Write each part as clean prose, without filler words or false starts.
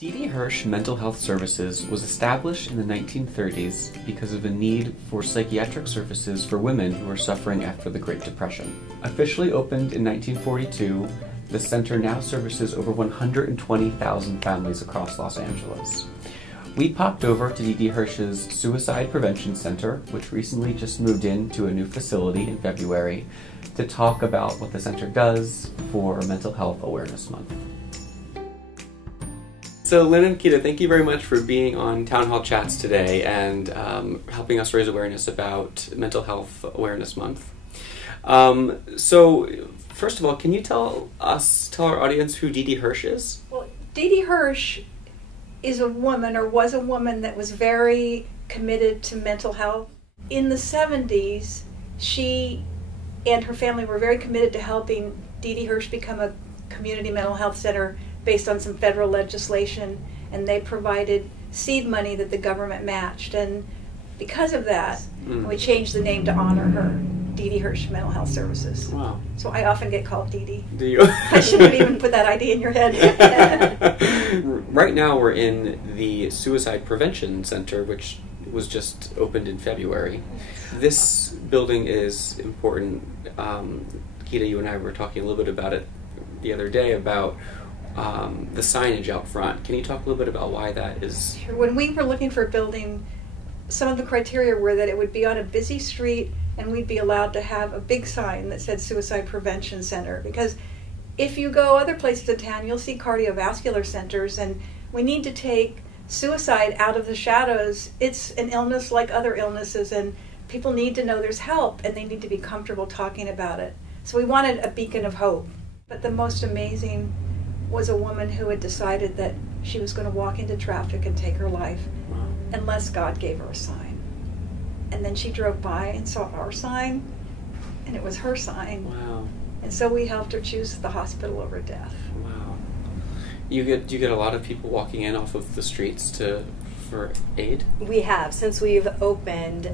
Didi Hirsch Mental Health Services was established in the 1930s because of a need for psychiatric services for women who were suffering after the Great Depression. Officially opened in 1942, the center now services over 120,000 families across Los Angeles. We popped over to Didi Hirsch's Suicide Prevention Center, which recently just moved into a new facility in February, to talk about what the center does for Mental Health Awareness Month. So Lyn and Kita, thank you very much for being on Town Hall Chats today and helping us raise awareness about Mental Health Awareness Month. So first of all, can you tell our audience who Didi Hirsch is? Well, Didi Hirsch is a woman, or was a woman, that was very committed to mental health. In the 70s, she and her family were very committed to helping Didi Hirsch become a community mental health center based on some federal legislation, and they provided seed money that the government matched. And because of that, we changed the name to honor her, Didi Hirsch Mental Health Services. Wow. So I often get called Didi. Do you? I shouldn't have even put that idea in your head. Right now we're in the Suicide Prevention Center, which was just opened in February. This building is important. Kita, you and I were talking a little bit about it the other day, about the signage out front. Can you talk a little bit about why that is? When we were looking for a building, some of the criteria were that it would be on a busy street and we'd be allowed to have a big sign that said Suicide Prevention Center. Because if you go other places in town, you'll see cardiovascular centers, and we need to take suicide out of the shadows. It's an illness like other illnesses, and people need to know there's help, and they need to be comfortable talking about it. So we wanted a beacon of hope. But the most amazing was a woman who had decided that she was going to walk into traffic and take her life unless God gave her a sign. And then she drove by and saw our sign, and it was her sign. Wow. And so we helped her choose the hospital over death. Wow. You get a lot of people walking in off of the streets for aid? We have. Since we've opened,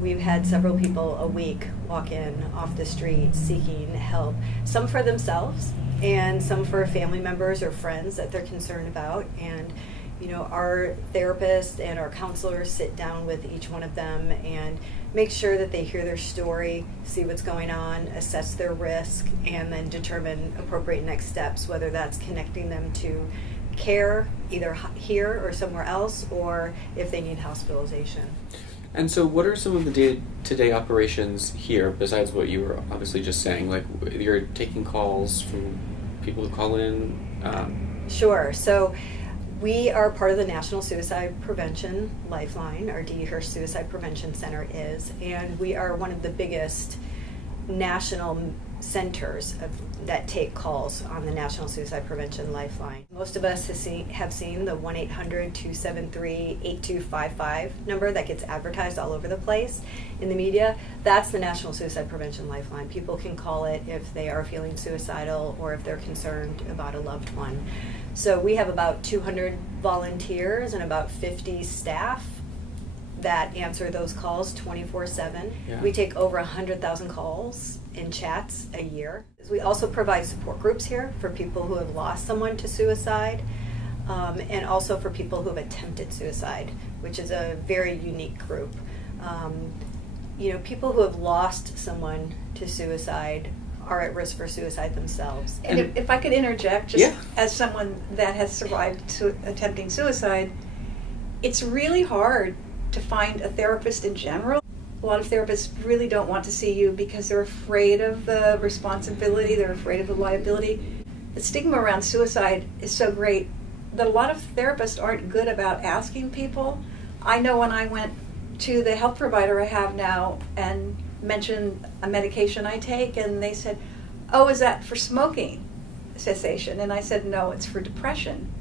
we've had several people a week walk in off the street seeking help, some for themselves and some for family members or friends that they're concerned about. And you know, our therapists and our counselors sit down with each one of them and make sure that they hear their story, see what's going on, assess their risk, and then determine appropriate next steps, whether that's connecting them to care either here or somewhere else, or if they need hospitalization. And so what are some of the day-to-day operations here, besides what you were obviously just saying? Like, you're taking calls from people who call in? Sure. So we are part of the National Suicide Prevention Lifeline. Our Didi Hirsch Suicide Prevention Center is, and we are one of the biggest national centers that take calls on the National Suicide Prevention Lifeline. Most of us have seen the 1-800-273-8255 number that gets advertised all over the place in the media. That's the National Suicide Prevention Lifeline. People can call it if they are feeling suicidal or if they're concerned about a loved one. So we have about 200 volunteers and about 50 staff that answer those calls 24/7. Yeah. We take over 100,000 calls in chats a year. We also provide support groups here for people who have lost someone to suicide, and also for people who have attempted suicide, which is a very unique group. You know, people who have lost someone to suicide are at risk for suicide themselves. And if I could interject, just as someone that has survived attempting suicide, it's really hard to find a therapist in general. A lot of therapists really don't want to see you because they're afraid of the responsibility, they're afraid of the liability. The stigma around suicide is so great that a lot of therapists aren't good about asking people. I know when I went to the health provider I have now and mentioned a medication I take, and they said, "Oh, is that for smoking cessation?" And I said, "No, it's for depression."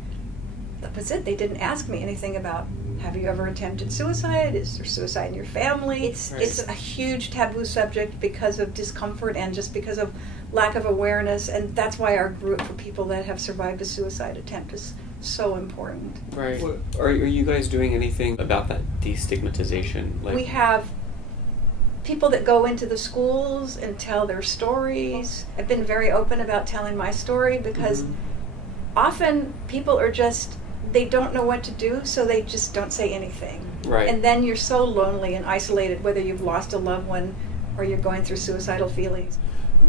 That was it. They didn't ask me anything about, have you ever attempted suicide? Is there suicide in your family? It's a huge taboo subject because of discomfort and just because of lack of awareness, and that's why our group for people that have survived a suicide attempt is so important. Right. Are you guys doing anything about that destigmatization? Like, we have people that go into the schools and tell their stories. I've been very open about telling my story because often people are just they don't know what to do, so they just don't say anything. Right. And then you're so lonely and isolated, whether you've lost a loved one or you're going through suicidal feelings.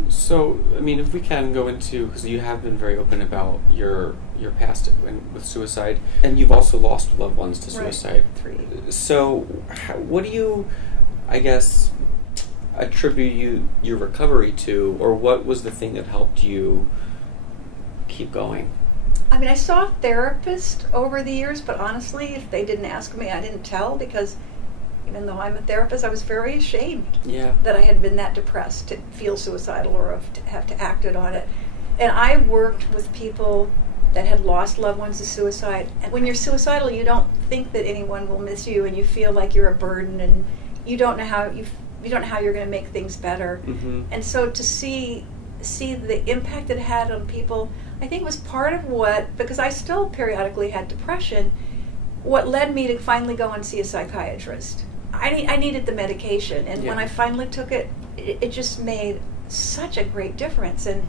So, I mean, if we can go into, because you have been very open about your past with suicide, and you've also lost loved ones to suicide. Right. 3. So, what do you, I guess, attribute your recovery to, or what was the thing that helped you keep going? I mean, I saw a therapist over the years, but honestly, if they didn't ask me, I didn't tell, because even though I'm a therapist, I was very ashamed that I had been that depressed to feel suicidal or to have to act on it. And I worked with people that had lost loved ones to suicide. And when you're suicidal, you don't think that anyone will miss you, and you feel like you're a burden, and you don't know how you don't know how you're going to make things better. Mm-hmm. And so to see the impact it had on people, I think was part of what, because I still periodically had depression, what led me to finally go and see a psychiatrist. I needed the medication, and when I finally took it, it just made such a great difference. And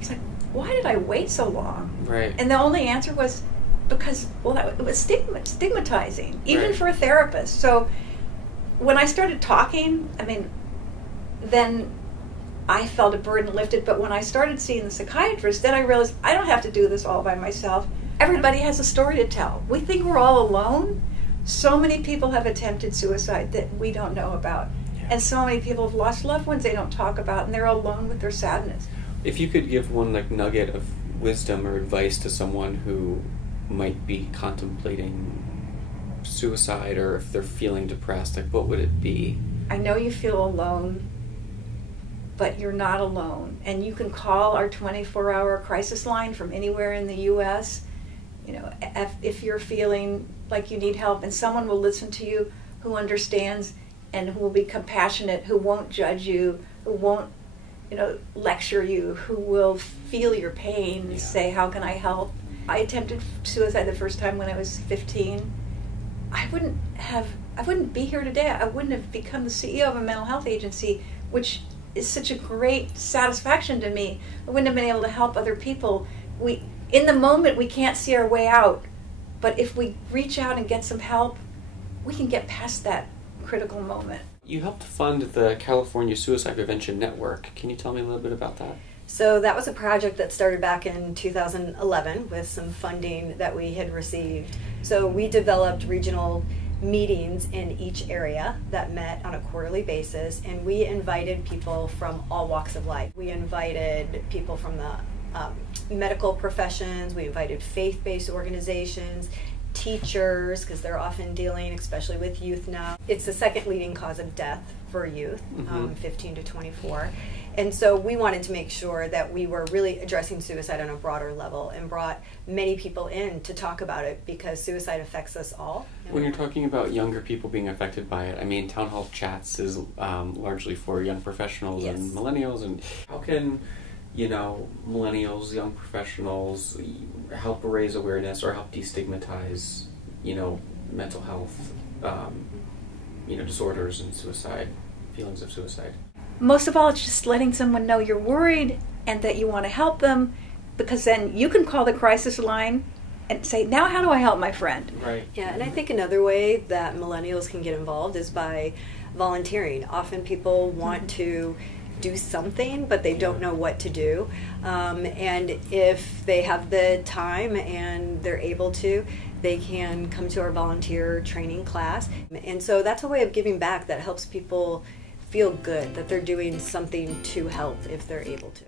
it's like, why did I wait so long? Right. And the only answer was because, well, it was stigmatizing, even for a therapist. So when I started talking, I mean, then I felt a burden lifted. But when I started seeing the psychiatrist, then I realized I don't have to do this all by myself. Everybody has a story to tell. We think we're all alone. So many people have attempted suicide that we don't know about. Yeah. And so many people have lost loved ones they don't talk about, and they're alone with their sadness. If you could give one nugget of wisdom or advice to someone who might be contemplating suicide, or if they're feeling depressed, what would it be? I know you feel alone, but you're not alone. And you can call our 24-hour crisis line from anywhere in the U.S. You know, if you're feeling like you need help, and someone will listen to you who understands and who will be compassionate, who won't judge you, who won't, lecture you, who will feel your pain and say, how can I help? I attempted suicide the first time when I was 15. I wouldn't be here today. I wouldn't have become the CEO of a mental health agency, which is such a great satisfaction to me. I wouldn't have been able to help other people. In the moment, we can't see our way out, but if we reach out and get some help, we can get past that critical moment. You helped fund the California Suicide Prevention Network. Can you tell me a little bit about that? So that was a project that started back in 2011 with some funding that we had received. So we developed regional meetings in each area that met on a quarterly basis, and we invited people from all walks of life. We invited people from the medical professions, we invited faith-based organizations, teachers, because they're often dealing, especially with youth now. It's the second leading cause of death for youth, 15 to 24. And so we wanted to make sure that we were really addressing suicide on a broader level and brought many people in to talk about it, because suicide affects us all. When you're talking about younger people being affected by it, I mean, Town Hall Chats is largely for young professionals and millennials. And how can, millennials, young professionals help raise awareness or help destigmatize, mental health, disorders and suicide, feelings of suicide? Most of all, it's just letting someone know you're worried and that you want to help them, because then you can call the crisis line and say, now how do I help my friend? Right. Yeah, and I think another way that millennials can get involved is by volunteering. Often people want to do something, but they don't know what to do. And if they have the time and they're able to, they can come to our volunteer training class. And so that's a way of giving back that helps people feel good, that they're doing something to help if they're able to.